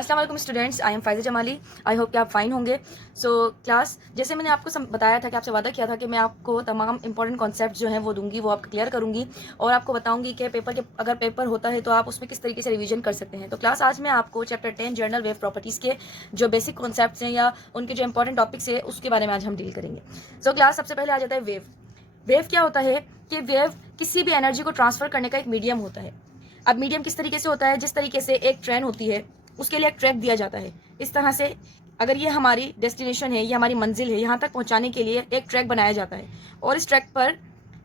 अस्सलाम वालेकुम students, I am Faiza Jamali. I hope कि आप फ़ाइन होंगे। सो क्लास, जैसे मैंने आपको बताया था कि आपसे वादा किया था कि मैं आपको तमाम इंपॉर्टेंट कॉन्सेप्ट जो हैं वो दूंगी, वो आपको क्लियर करूंगी और आपको बताऊंगी कि अगर पेपर होता है तो आप उसमें किस तरीके से रिवीजन कर सकते हैं। तो क्लास, आज मैं आपको चैप्टर 10 जर्नल वेव प्रॉपर्टीज़ के जो बेसिक कॉन्सेप्ट्स हैं या उनके जो इंपॉर्टेंट टॉपिक्स है उसके बारे में आज हम डील करेंगे। सो क्लास, सबसे पहले आ जाता है वेव। वेव क्या होता है कि वेव किसी भी एनर्जी को ट्रांसफ़र करने का एक मीडियम होता है। अब मीडियम किस तरीके से होता है? जिस तरीके से एक ट्रेन होती है उसके लिए एक ट्रैक दिया जाता है। इस तरह से अगर ये हमारी डेस्टिनेशन है, ये हमारी मंजिल है, यहाँ तक पहुँचाने के लिए एक ट्रैक बनाया जाता है और इस ट्रैक पर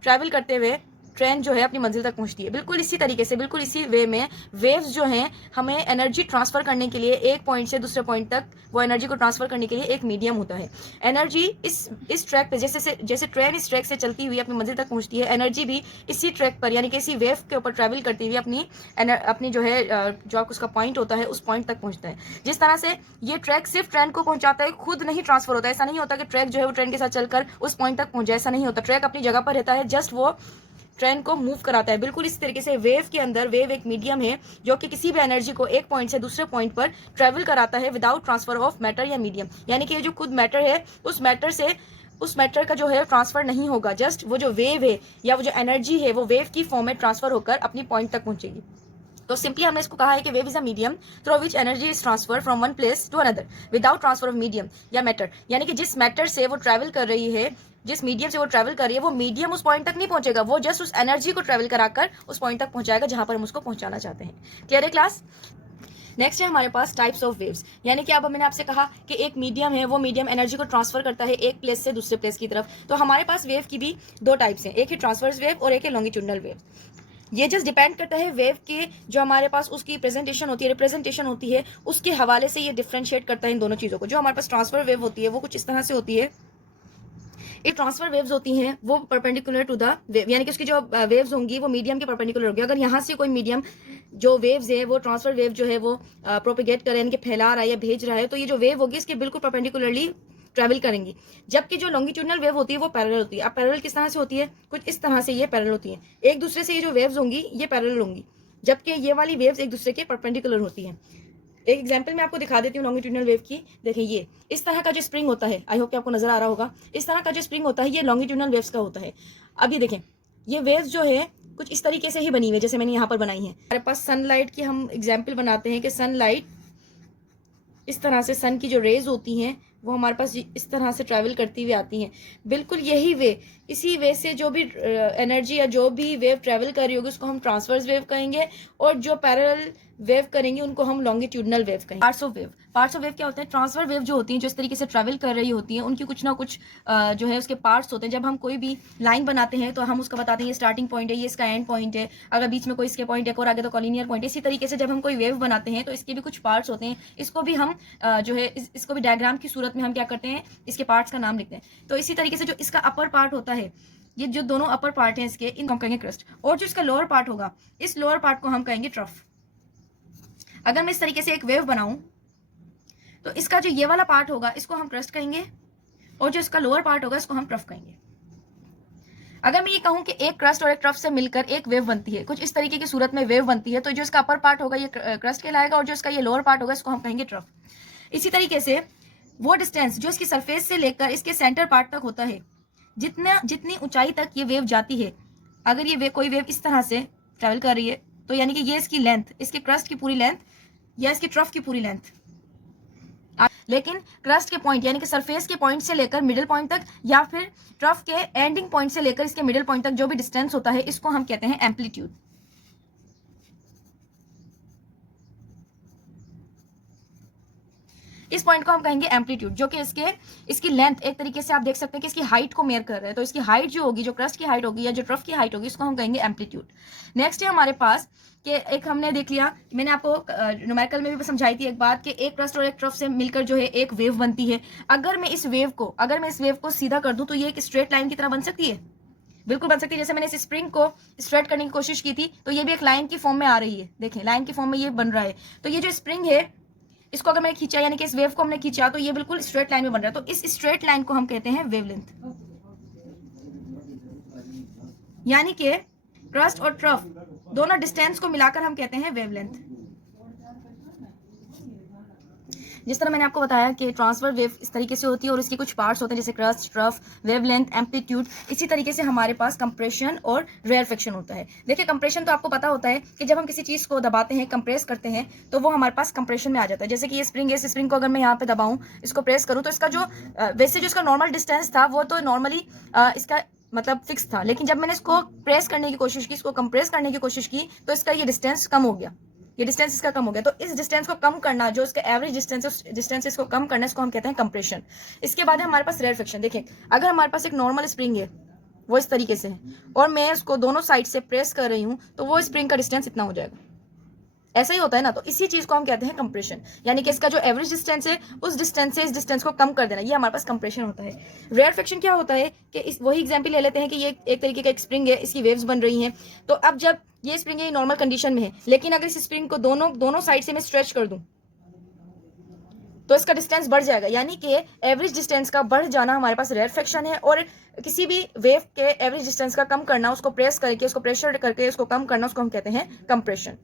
ट्रैवल करते हुए ट्रेन जो है अपनी मंजिल तक पहुंचती है। बिल्कुल इसी तरीके से, बिल्कुल इसी वे में वेव्स जो हैं हमें एनर्जी ट्रांसफ़र करने के लिए एक पॉइंट से दूसरे पॉइंट तक वो एनर्जी को ट्रांसफ़र करने के लिए एक मीडियम होता है। एनर्जी इस ट्रैक पे जैसे ट्रेन इस ट्रैक से चलती हुई अपनी मंजिल तक पहुंचती है, एनर्जी भी इसी ट्रैक पर यानी कि इसी वेव के ऊपर ट्रैवल करती हुई अपनी जो है जो उसका पॉइंट होता है उस पॉइंट तक पहुंचता है। जिस तरह से ये ट्रैक सिर्फ ट्रेन को पहुंचाता है, खुद नहीं ट्रांसफ़र होता है। ऐसा नहीं होता कि ट्रैक जो है वो ट्रेन के साथ चलकर उस पॉइंट तक पहुंच जाए, ऐसा नहीं होता। ट्रैक अपनी जगह पर रहता है, जस्ट वो ट्रेन को मूव कराता है। बिल्कुल इस तरीके से वेव के अंदर वेव एक मीडियम है जो कि किसी भी एनर्जी को एक पॉइंट से दूसरे पॉइंट पर ट्रेवल कराता है विदाउट ट्रांसफर ऑफ मैटर या मीडियम। यानी कि ये जो खुद मैटर है उस मैटर का जो है ट्रांसफर नहीं होगा, जस्ट वो जो वेव है या वो जो एनर्जी है वो वेव की फॉर्म में ट्रांसफर होकर अपनी पॉइंट तक पहुंचेगी। तो सिंपली हमने इसको कहा है कि wave is a medium through which energy is transfer from one place to another without transfer of medium या मैटर। यानी कि जिस मैटर से वो ट्रैवल कर रही है, जिस मीडियम से वो ट्रैवल कर रही है, वो मीडियम उस पॉइंट तक नहीं पहुंचेगा, वो जस्ट उस एनर्जी को ट्रैवल कराकर उस पॉइंट तक पहुंचाएगा जहां पर हम उसको पहुंचाना चाहते हैं। क्लियर है क्लास? नेक्स्ट है हमारे पास टाइप्स ऑफ वेव्स। यानी कि अब मैंने आपसे कहा कि एक मीडियम है, वो मीडियम एनर्जी को ट्रांसफर करता है एक प्लेस से दूसरे प्लेस की तरफ। तो हमारे पास वेव की भी दो टाइप्स हैं, एक है ट्रांसवर्स वेव और एक है लॉन्गिट्यूडनल वेव। ये जस्ट डिपेंड करता है वेव के जो हमारे पास उसकी प्रेजेंटेशन होती है, रिप्रेजेंटेशन होती है, उसके हवाले से ये डिफ्रेंशिएट करता है इन दोनों चीज़ों को। जो हमारे पास ट्रांसफर वेव होती है वो कुछ इस तरह से होती है। ये ट्रांसफर वेव्स होती हैं वो परपेंडिकुलर टू द वेव, यानी कि उसकी जो वेव्स होंगी वो मीडियम के परपेंडिकुलर होगी। अगर यहाँ से कोई मीडियम जो वेव्स है वो ट्रांसफर वेव जो है वो प्रोपेगेट कर यानी कि फैला रहा है या भेज रहा है, तो ये जो वेव होगी इसके बिल्कुल परपेंडिकुलरली ट्रैवल करेंगी। जबकि जो लॉन्गिट्यूडनल वेव होती है वो पैरेलल होती है। अब पैरेलल किस तरह से होती है? कुछ इस तरह से ये पैरेलल होती है एक दूसरे से। ये जो वेव्स होंगी ये पैरेलल होंगी, जबकि ये वाली वेव्स एक दूसरे के परपेंडिकुलर होती हैं। एक एग्जांपल मैं आपको दिखा देती हूँ लॉन्गिट्यूडनल वेव की। देखिए, ये इस तरह का जो स्प्रिंग होता है, आई होप कि आपको नजर आ रहा होगा, इस तरह का जो स्प्रिंग होता है ये लॉन्गिट्यूडनल वेव्स का होता है। अब ये देखें, ये वेव्स जो है कुछ इस तरीके से ही बनी हुई है जैसे मैंने यहाँ पर बनाई है। हमारे पास सनलाइट की हम एग्जाम्पल बनाते हैं कि सनलाइट इस तरह से, सन की जो रेज होती हैं वो हमारे पास इस तरह से ट्रैवल करती हुई आती हैं। बिल्कुल यही वे, इसी वे से जो भी एनर्जी या जो भी वेव ट्रैवल कर रही होगी उसको हम ट्रांसवर्स वेव कहेंगे और जो पैरेलल वेव करेंगे उनको हम लॉन्गिट्यूडनल वेव कहेंगे। पार्ट्स ऑफ वेव क्या होता है? ट्रांसफर वेव जो होती हैं जो इस तरीके से ट्रैवल कर रही होती हैं उनकी कुछ ना कुछ जो है उसके पार्ट्स होते हैं। जब हम कोई भी लाइन बनाते हैं तो हम उसका बताते हैं ये स्टार्टिंग पॉइंट है, ये इसका एंड पॉइंट है, अगर बीच में कोई इसके पॉइंट एक और आगे तो कॉलिनियर पॉइंट है। इसी तरीके से जब हम कोई वेव बनाते हैं तो इसके भी कुछ पार्ट्स होते हैं। इसको भी हम जो है इसको भी डायग्राम की सूरत में हम क्या करते हैं, इसके पार्ट्स का नाम लिखते हैं। तो इसी तरीके से जो इसका अपर पार्ट होता है, ये जो दोनों अपर पार्ट हैं इसके, इनको हम कहेंगे क्रस्ट, और जो इसका लोअर पार्ट होगा इस लोअर पार्ट को हम कहेंगे ट्रफ। अगर मैं इस तरीके से एक वेव बनाऊं तो इसका जो ये वाला पार्ट होगा इसको हम क्रस्ट कहेंगे और जो इसका लोअर पार्ट होगा इसको हम ट्रफ कहेंगे। अगर मैं ये कहूं कि एक क्रस्ट और एक ट्रफ से मिलकर एक वेव बनती है, कुछ इस तरीके की सूरत में वेव बनती है, तो जो इसका अपर पार्ट होगा ये क्रस्ट कहलाएगा और जो इसका ये लोअर पार्ट होगा इसको हम कहेंगे ट्रफ। इसी तरीके से वो डिस्टेंस जो इसकी सरफेस से लेकर इसके सेंटर पार्ट तक होता है, जितनी ऊंचाई तक ये वेव जाती है, अगर ये कोई वेव इस तरह से ट्रैवल कर रही है तो यानी कि ये इसकी लेंथ, इसके क्रस्ट की पूरी लेंथ या इसकी ट्रफ की पूरी लेंथ। लेकिन क्रस्ट के पॉइंट यानी कि सरफेस के पॉइंट से लेकर मिडिल पॉइंट तक या फिर ट्रफ के एंडिंग पॉइंट से लेकर इसके मिडिल पॉइंट तक जो भी डिस्टेंस होता है इसको हम कहते हैं एम्पलीट्यूड। इस पॉइंट को हम कहेंगे एम्पलीट्यूड, जो कि इसकी लेंथ एक तरीके से आप देख सकते हैं कि इसकी हाइट को मेयर कर रहे हैं। तो इसकी हाइट जो होगी, जो क्रस्ट की हाइट होगी या जो ट्रफ की हाइट होगी, इसको हम कहेंगे एम्पलीट्यूड। नेक्स्ट है हमारे पास कि एक हमने देख लिया, मैंने आपको न्यूमेरिकल में भी समझाई थी एक बात कि एक क्रस्ट और एक ट्रफ से मिलकर जो है एक वेव बनती है। अगर मैं इस वेव को सीधा कर दूं तो ये एक स्ट्रेट लाइन की तरह बन सकती है, बिल्कुल बन सकती है। जैसे मैंने इस स्प्रिंग को स्ट्रेट करने की कोशिश की थी तो ये भी एक लाइन की फॉर्म में आ रही है। देखें, लाइन की फॉर्म में ये बन रहा है। तो ये जो स्प्रिंग है इसको अगर मैंने खींचा, यानी कि इस वेव को हमने खींचा, तो ये बिल्कुल स्ट्रेट लाइन में बन रहा है। तो इस स्ट्रेट लाइन को हम कहते हैं वेवलेंथ। यानी कि क्रस्ट और ट्रफ दोनों डिस्टेंस को मिलाकर हम कहते हैं वेवलेंथ। जिस तरह मैंने आपको बताया कि ट्रांसफर वेव इस तरीके से होती है और इसके कुछ पार्ट्स होते हैं जैसे क्रस्ट, ट्रफ, वेवलेंथ, एम्पलीट्यूड। इसी तरीके से हमारे पास कंप्रेशन और रेयरफेक्शन होता है। देखिए कंप्रेशन तो आपको पता होता है कि जब हम किसी चीज़ को दबाते हैं, कंप्रेस करते हैं, तो वो हमारे पास कंप्रेशन में आ जाता है। जैसे कि ये स्प्रिंग है, इस स्प्रिंग को अगर मैं यहाँ पे दबाऊँ, इसको प्रेस करूँ, तो इसका जो वैसे जो इसका नॉर्मल डिस्टेंस था वो तो नॉर्मली इसका मतलब फिक्स था, लेकिन जब मैंने इसको प्रेस करने की कोशिश की, इसको कंप्रेस करने की कोशिश की, तो इसका ये डिस्टेंस कम हो गया, ये डिस्टेंस इसका कम हो गया। तो इस डिस्टेंस को कम करना, जो इसका एवरेज डिस्टेंस है, उस डिस्टेंस इसको कम करना, इसको हम कहते हैं कंप्रेशन। इसके बाद है हमारे पास रेयरफेक्शन। देखिए अगर हमारे पास एक नॉर्मल स्प्रिंग है, वो इस तरीके से है, और मैं इसको दोनों साइड से प्रेस कर रही हूँ, तो वो स्प्रिंग का डिस्टेंस इतना हो जाएगा। ऐसा ही होता है ना। तो इसी चीज को हम कहते हैं कंप्रेशन, यानी कि इसका जो एवरेज डिस्टेंस है उस डिस्टेंस से इस डिस्टेंस को कम कर देना, ये हमारे पास कंप्रेशन होता है। रेयरफेक्शन क्या होता है कि इस वही एग्जांपल ले लेते हैं कि ये एक तरीके का एक स्प्रिंग है, इसकी वेव्स बन रही हैं। तो अब जब ये स्प्रिंग है नॉर्मल कंडीशन में है, लेकिन अगर इस स्प्रिंग को दोनों साइड से मैं स्ट्रेच कर दूं, तो इसका डिस्टेंस बढ़ जाएगा, यानी कि एवरेज डिस्टेंस का बढ़ जाना हमारे पास रेयरफेक्शन है। और किसी भी वेव के एवरेज डिस्टेंस का कम करना, उसको प्रेस करके, उसको प्रेशर करके उसको कम करना, उसको हम कहते हैं कंप्रेशन।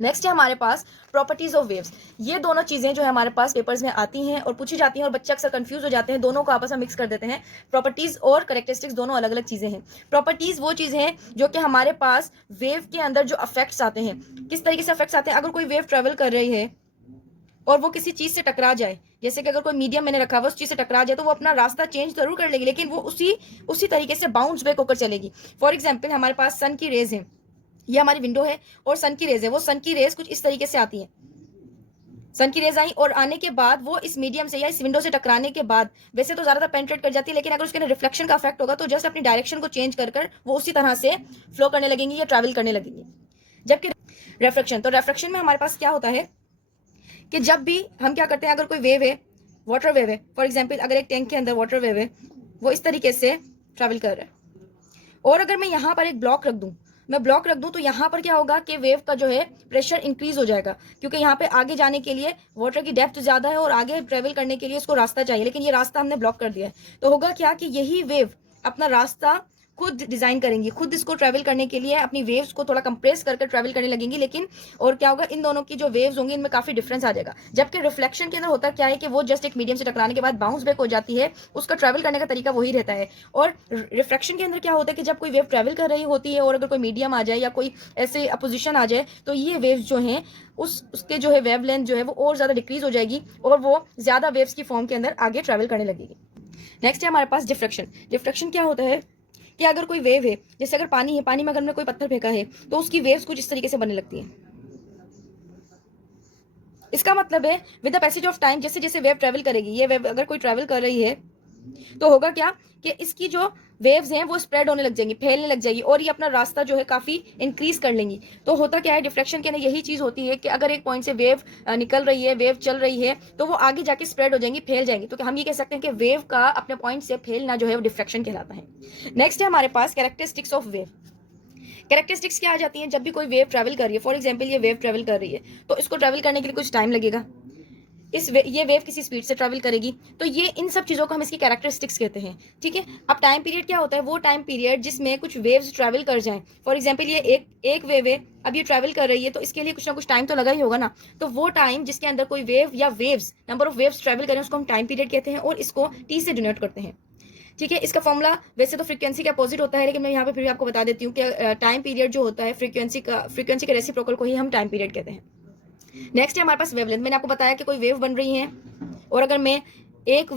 नेक्स्ट है हमारे पास प्रॉपर्टीज ऑफ वेव्स। ये दोनों चीजें जो है हमारे पास पेपर्स में आती हैं और पूछी जाती हैं, और बच्चे अक्सर कंफ्यूज हो जाते हैं, दोनों को आपस में मिक्स कर देते हैं। प्रॉपर्टीज और कैरेक्टरिस्टिक्स दोनों अलग अलग चीजें हैं। प्रॉपर्टीज वो चीजें हैं जो कि हमारे पास वेव के अंदर जो अफेक्ट्स आते हैं, किस तरीके से अफेक्ट्स आते हैं। अगर कोई वेव ट्रेवल कर रही है और वो किसी चीज से टकरा जाए, जैसे कि अगर कोई मीडियम मैंने रखा हुआ उस चीज से टकरा जाए, तो वो अपना रास्ता चेंज जरूर कर लेगी, लेकिन वो उसी तरीके से बाउंस बैक होकर चलेगी। फॉर एग्जाम्पल हमारे पास सन की रेज है, ये हमारी विंडो है और सन की रेज है। वो सन की रेज कुछ इस तरीके से आती है, सन की रेज आई और आने के बाद वो इस मीडियम से या इस विंडो से टकराने के बाद वैसे तो ज्यादातर पेनिट्रेट कर जाती है, लेकिन अगर उसके अंदर रिफ्लेक्शन का इफेक्ट होगा तो जस्ट अपनी डायरेक्शन को चेंज कर वो उसी तरह से फ्लो करने लगेंगी या ट्रैवल करने लगेंगी। जबकि रिफ्लेक्शन, तो रिफ्लेक्शन में हमारे पास क्या होता है कि जब भी हम क्या करते हैं, अगर कोई वेव है, वाटर वेव है, फॉर एग्जाम्पल अगर एक टैंक के अंदर वाटर वेव है, वो इस तरीके से ट्रैवल कर रहा है, और अगर मैं यहाँ पर एक ब्लॉक रख दूं, तो यहाँ पर क्या होगा कि वेव का जो है प्रेशर इंक्रीज हो जाएगा, क्योंकि यहाँ पे आगे जाने के लिए वाटर की डेप्थ ज्यादा है और आगे ट्रेवल करने के लिए इसको रास्ता चाहिए, लेकिन ये रास्ता हमने ब्लॉक कर दिया है। तो होगा क्या कि यही वेव अपना रास्ता खुद डिजाइन करेंगी, खुद इसको ट्रैवल करने के लिए अपनी वेव्स को थोड़ा कंप्रेस करके ट्रैवल करने लगेंगी। लेकिन और क्या होगा, इन दोनों की जो वेव्स होंगी इनमें काफी डिफरेंस आ जाएगा। जबकि रिफ्लेक्शन के अंदर होता क्या है कि वो जस्ट एक मीडियम से टकराने के बाद बाउंस बैक हो जाती है, उसका ट्रैवल करने का तरीका वही रहता है। और रिफ्लेक्शन के अंदर क्या होता है कि जब कोई वेव ट्रैवल कर रही होती है और अगर कोई मीडियम आ जाए या कोई ऐसे अपोजिशन आ जाए, तो ये वेव्स जो हैं उसके जो है वेव लेंथ जो है वो और ज्यादा डिक्रीज हो जाएगी और वो ज्यादा वेव्स की फॉर्म के अंदर आगे ट्रैवल करने लगेगी। नेक्स्ट है हमारे पास डिफ्रेक्शन। डिफ्रेक्शन क्या होता है कि अगर कोई वेव है, जैसे अगर पानी है, पानी में अगर हमने कोई पत्थर फेंका है तो उसकी वेव्स कुछ इस तरीके से बनने लगती हैं। इसका मतलब है with the passage of time, जैसे जैसे वेव ट्रेवल करेगी, ये वेव अगर कोई ट्रेवल कर रही है तो होगा क्या कि इसकी जो वेव्स हैं वो स्प्रेड होने लग जाएंगी, फैलने लग जाएगी और ये अपना रास्ता जो है काफी इंक्रीज कर लेंगी। तो होता क्या है, डिफ्रेक्शन के अंदर यही चीज होती है कि अगर एक पॉइंट से वेव निकल रही है, वेव चल रही है, तो वो आगे जाके स्प्रेड हो जाएंगी, फैल जाएंगी। तो हम ये कह सकते हैं कि वेव का अपने पॉइंट से फैलना जो है वो डिफ्रेक्शन कहलाता है। नेक्स्ट है हमारे पास कैरेक्टरिस्टिक्स ऑफ वेव। कैरेक्टरिस्टिक्स क्या आ जाती हैं जब भी कोई वेव ट्रैवल कर रही है। फॉर एग्जाम्पल ये वेव ट्रैवल कर रही है तो इसको ट्रैवल करने के लिए कुछ टाइम लगेगा, ये वेव किसी स्पीड से ट्रैवल करेगी, तो ये इन सब चीज़ों को हम इसकी कैरेक्टरिस्टिक्स कहते हैं। ठीक है, अब टाइम पीरियड क्या होता है, वो टाइम पीरियड जिसमें कुछ वेव्स ट्रैवल कर जाएं। फॉर एग्जांपल ये एक वेव है, अब ये ट्रैवल कर रही है तो इसके लिए कुछ ना कुछ टाइम तो लगा ही होगा ना। तो वो टाइम जिसके अंदर कोई वेव या waves, number of waves travel करें, उसको हम टाइम पीरियड कहते हैं और इसको टी से डिनोट करते हैं। ठीक है, इसका फॉर्मूला वैसे तो फ्रीक्वेंसी के अपोजिट होता है, लेकिन मैं यहाँ पे फिर भी आपको बता देती हूँ कि टाइम पीरियड जो होता है फ्रीक्वेंसी के रेसिप्रोकल को ही हम टाइम पीरियड कहते हैं। नेक्स्ट है हमारे पास वेवलेंथ। मैंने आपको बताया कि कोई वेव बन रही है और अगर मैं एक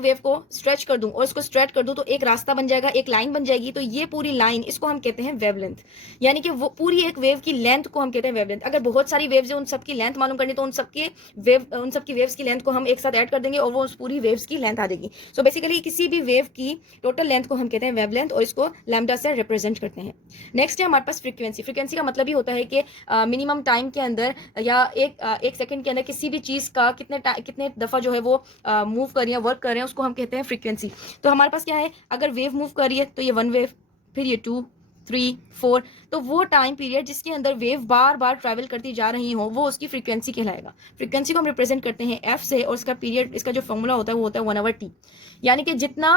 वेव को स्ट्रेच कर दूं और इसको स्ट्रेच कर दूं तो एक रास्ता बन जाएगा, एक लाइन बन जाएगी। तो ये पूरी लाइन, इसको हम कहते हैं वेवलेंथ, यानी कि वो पूरी एक वेव की लेंथ को हम कहते हैं वेवलेंथ। अगर बहुत सारी वेव्स है, उन सबकी लेंथ मालूम करनी तो उन सबकी वेव्स की लेंथ को हम एक साथ ऐड कर देंगे और वो उस पूरी वेव्स की लेंथ आ जाएगी। सो बेसिकली किसी भी वेव की टोटल लेंथ को हम कहते हैं वेवलेंथ और इसको लैम्डा से रिप्रेजेंट करते हैं। नेक्स्ट है हमारे पास फ्रीक्वेंसी। फ्रीक्वेंसी का मतलब ही होता है कि मिनिमम टाइम के अंदर या एक सेकंड के अंदर किसी भी चीज का कितने दफा जो है वो मूव कर रही है, वर्क कर रहे हैं, उसको हम कहते हैं फ्रीक्वेंसी। तो हमारे पास क्या है, अगर वेव मूव कर रही है तो ये 1 वेव, फिर ये 2, 3, 4, तो वो टाइम पीरियड जिसके अंदर वेव बार बार ट्रैवल करती जा रही हो वो उसकी फ्रीक्वेंसी कहलाएगा। फ्रीक्वेंसी को हम रिप्रेजेंट करते हैं एफ से और इसका पीरियड, इसका जो फॉर्मूला होता है वो होता है 1/t, यानी कि जितना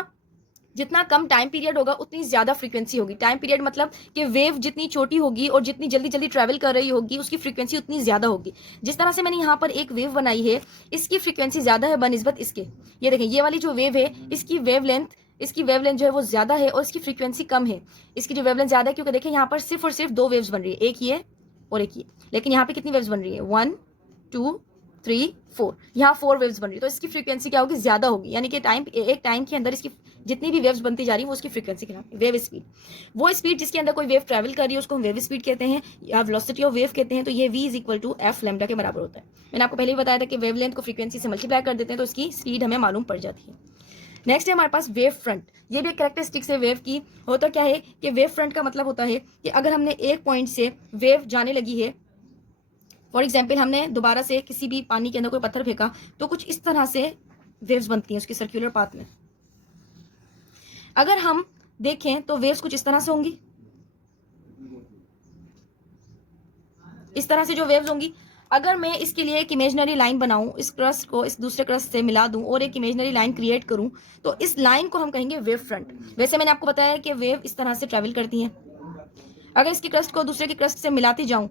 जितना कम टाइम पीरियड होगा उतनी ज़्यादा फ्रीक्वेंसी होगी। टाइम पीरियड मतलब कि वेव जितनी छोटी होगी और जितनी जल्दी जल्दी ट्रैवल कर रही होगी उसकी फ्रीक्वेंसी उतनी ज़्यादा होगी। जिस तरह से मैंने यहाँ पर एक वेव बनाई है, इसकी फ्रीक्वेंसी ज़्यादा है बनिस्बत इसके। ये देखें, ये वाली जो वेव है इसकी वेवलेंथ जो है वो ज़्यादा है और इसकी फ्रीक्वेंसी कम है। इसकी जो वेवलेंथ ज़्यादा है क्योंकि देखें यहाँ पर सिर्फ और सिर्फ 2 वेव्स बन रही है, एक ये और एक ये। लेकिन यहाँ पे कितनी वेव्स बन रही है? 1 2 3 4, यहाँ 4 वेव्स बन रही है। तो इसकी फ्रीक्वेंसी क्या होगी? ज़्यादा होगी। यानी कि एक टाइम के अंदर इसकी जितनी भी वेव्स बनती जा रही है वो उसकी फ्रीक्वेंसी कहलाती है। वेव स्पीड, वो स्पीड जिसके अंदर कोई वेव ट्रैवल कर रही है उसको हम वेव स्पीड कहते हैं या वेलोसिटी ऑफ वेव कहते हैं। तो ये v is equal to f lambda के बराबर होता है। मैंने आपको पहले ही बताया था कि वेवलेंथ को फ्रीक्वेंसी से मल्टीप्लाई कर देते हैं तो इसकी स्पीड हमें मालूम पड़ जाती है। नेक्स्ट है हमारे पास वेव फ्रंट। ये भी एक कैरेक्टरिस्टिक्स है वेव की। होता क्या है कि वेव फ्रंट का मतलब होता है कि अगर हमने एक पॉइंट से वेव जाने लगी है, फॉर एग्जाम्पल हमने दोबारा से किसी भी पानी के अंदर कोई पत्थर फेंका तो कुछ इस तरह से वेव्स बनती हैं उसके सर्कुलर पाथ में। अगर हम देखें तो वेव्स कुछ इस तरह से होंगी, इस तरह से जो वेव्स होंगी। अगर मैं इसके लिए एक इमेजिनरी लाइन बनाऊं, इस क्रस्ट को इस दूसरे क्रस्ट से मिला दूं और एक इमेजिनरी लाइन क्रिएट करूं तो इस लाइन को हम कहेंगे वेव फ्रंट। वैसे मैंने आपको बताया कि वेव इस तरह से ट्रैवल करती हैं। अगर इसकी क्रस्ट को दूसरे की क्रस्ट से मिलाती जाऊं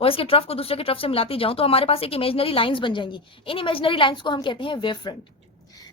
और इसके ट्रफ को दूसरे के ट्रफ से मिलाती जाऊं तो हमारे पास एक इमेजिनरी लाइंस बन जाएंगी। इन इमेजिनरी लाइंस को हम कहते हैं वेव फ्रंट।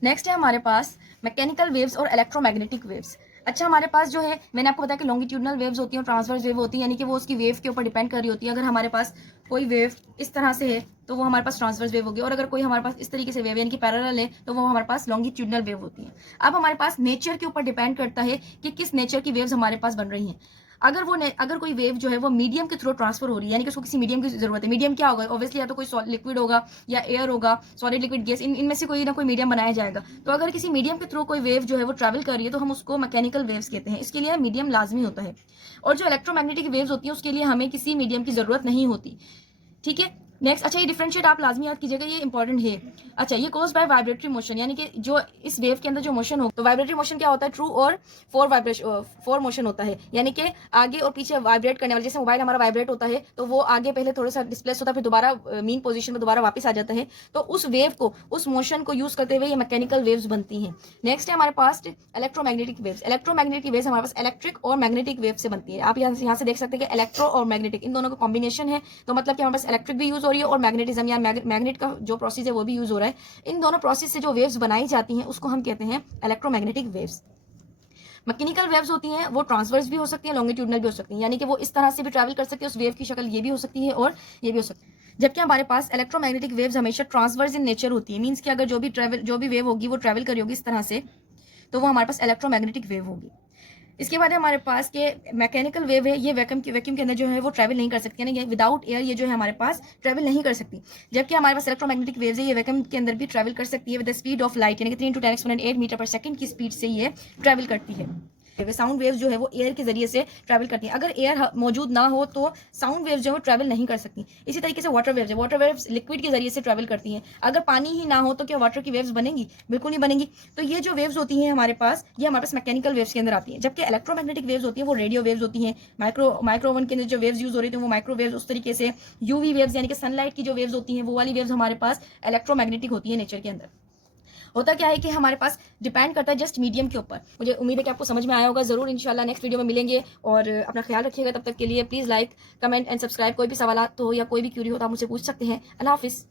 नेक्स्ट है हमारे पास मैकेनिकल वेव्स और इलेक्ट्रोमैग्नेटिक वेव्स। अच्छा, हमारे पास जो है मैंने आपको बताया कि लॉन्गिट्यूडनल वेव्स होती हैं और ट्रांसवर्स वेव होती है, यानी कि वो उसकी वेव के ऊपर डिपेंड कर रही होती है। अगर हमारे पास कोई वेव इस तरह से है तो वो हमारे पास ट्रांसवर्स वेव होगी, और अगर कोई हमारे पास इस तरीके से वेव यानी कि पैरेलल है तो वो हमारे पास लॉन्गिट्यूडनल वेव होती है। अब हमारे पास नेचर के ऊपर डिपेंड करता है कि किस नेचर की वेव्स हमारे पास बन रही हैं। अगर कोई वेव जो है वो मीडियम के थ्रू ट्रांसफर हो रही है, यानी कि उसको किसी मीडियम की जरूरत है। मीडियम क्या होगा? ऑब्वियसली या तो कोई लिक्विड होगा या एयर होगा, सॉलिड लिक्विड गैस, इनमें से कोई ना कोई मीडियम बनाया जाएगा। तो अगर किसी मीडियम के थ्रू कोई वेव जो है वो ट्रैवल कर रही है तो हम उसको मैकेनिकल वेव्स कहते हैं। इसके लिए मीडियम लाजमी होता है। और जो इलेक्ट्रोमैग्नेटिक वेव्स होती है उसके लिए हमें किसी मीडियम की जरूरत नहीं होती। ठीक है, नेक्स्ट। अच्छा, ये डिफरेंशिएट आप लाजमी याद कीजिएगा, ये इंपॉर्टेंट है। अच्छा, ये कोज बाय वाइब्रेटरी मोशन, यानी कि जो इस वेव के अंदर जो मोशन हो, तो वाइब्रेटरी मोशन क्या होता है? ट्रू और फोर मोशन होता है, यानी कि आगे और पीछे वाइब्रेट करने वाला। जैसे मोबाइल हमारा वाइब्रेट होता है तो वो आगे पहले थोड़ा सा डिस्प्लेस होता है, फिर दोबारा मीन पोजीशन में दोबारा वापस आ जाता है। तो उस वेव को, उस मोशन को यूज करते हुए ये मैकेनिकल वेव्स बनती हैं। नेक्स्ट है हमारे पास इलेक्ट्रोमैग्नेटिक वेव्स। इलेक्ट्रोमैग्नेटिक वेव्स हमारे पास इलेक्ट्रिक और मैग्नेटिक वेव से बनती है। आप यहाँ से देख सकते हैं कि इलेक्ट्रो और मैग्नेटिक इन दोनों का कॉम्बिनेशन है, तो मतलब कि हमारे पास इलेक्ट्रिक भी यूज हो रही है और मैग्नेटिज्म या मैग्नेट का जो प्रोसेस है वो भी यूज हो रहा है। इन दोनों प्रोसेस से जो वेव्स बनाई जाती हैं उसको हम कहते हैं इलेक्ट्रोमैग्नेटिक वेव्स। मैकेनिकल वेव्स होती हैं वो ट्रांसवर्स भी हो सकती हैं, लॉन्गिट्यूडनल भी हो सकती हैं, यानी कि वो इस तरह से भी ट्रैवल कर सकती है। उस वेव की शक्ल ये भी हो सकती है और ये भी हो सकती है। जबकि हमारे पास इलेक्ट्रोमैग्नेटिक वेव्स हमेशा ट्रांसवर्स इन नेचर होती है। मीन्स कि अगर जो भी वेव होगी वो ट्रैवल करी होगी इस तरह से, तो वो हमारे पास इलेक्ट्रोमैग्नेटिक वेव होगी। इसके बाद हमारे पास के मैकेनिकल वेव है, ये वैक्यूम के अंदर जो है वो ट्रैवल नहीं कर सकती, यानी विदाउट एयर ये जो है हमारे पास ट्रैवल नहीं कर सकती। जबकि हमारे पास इलेक्ट्रोमैग्नेटिक वेव्स है, ये वैक्यूम के अंदर भी ट्रैवल कर सकती है with the speed of light, यानी कि 3 × 10⁸ मीटर पर सेकंड की स्पीड से ये ट्रैवल करती है। साउंड वेव्स जो है वो एयर के जरिए से ट्रैवल करती है। अगर एयर मौजूद ना हो तो साउंड वेव्स जो है ट्रैवल नहीं कर सकती। इसी तरीके से वाटर वेव्स लिक्विड के जरिए से ट्रैवल करती हैं। अगर पानी ही ना हो तो क्या वाटर की वेव्स बनेंगी? बिल्कुल नहीं बनेंगी। तो ये जो वेव्स होती हैं हमारे पास, ये हमारे पास मैकेनिकल वेव्स के अंदर आती है। जबकि इलेक्ट्रोमैग्नेटिक वेव्स होती हैं वो रेडियो वेव्स होती हैं। माइक्रोवन के अंदर जो वेव्स यूज हो रही थी वो माइक्रो वेव्स, उस तरीके से यूवी वेव्स यानी कि सनलाइट की जो वेव्स होती हैं वो वाली वेव्स हमारे पास इलेक्ट्रोमैग्नेटिक होती है नेचर के अंदर। होता क्या है कि हमारे पास डिपेंड करता है जस्ट मीडियम के ऊपर। मुझे उम्मीद है कि आपको समझ में आया होगा। जरूर इंशाल्लाह नेक्स्ट वीडियो में मिलेंगे, और अपना ख्याल रखिएगा। तब तक के लिए please like, comment and subscribe. कोई भी सवाल हो या कोई भी क्यूरी हो तो आप मुझसे पूछ सकते हैं। अल्लाह हाफिज़।